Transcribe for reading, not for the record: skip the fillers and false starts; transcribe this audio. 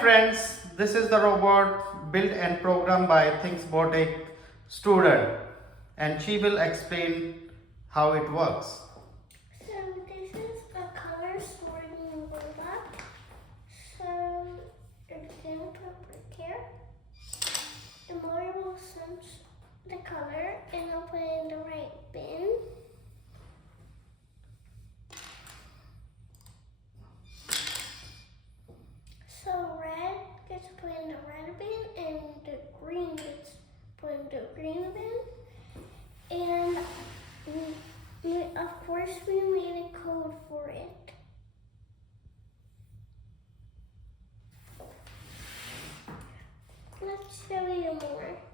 friends, this is the robot built and programmed by ThinnkBotics student, and she will explain how it works. So this is a color sorting robot. So it's going to put here. The motor will sense the color and I'll put it in the right bin. So red gets put in the red bin and the green gets put in the green bin. And of course we made a code for it. Let's show you more.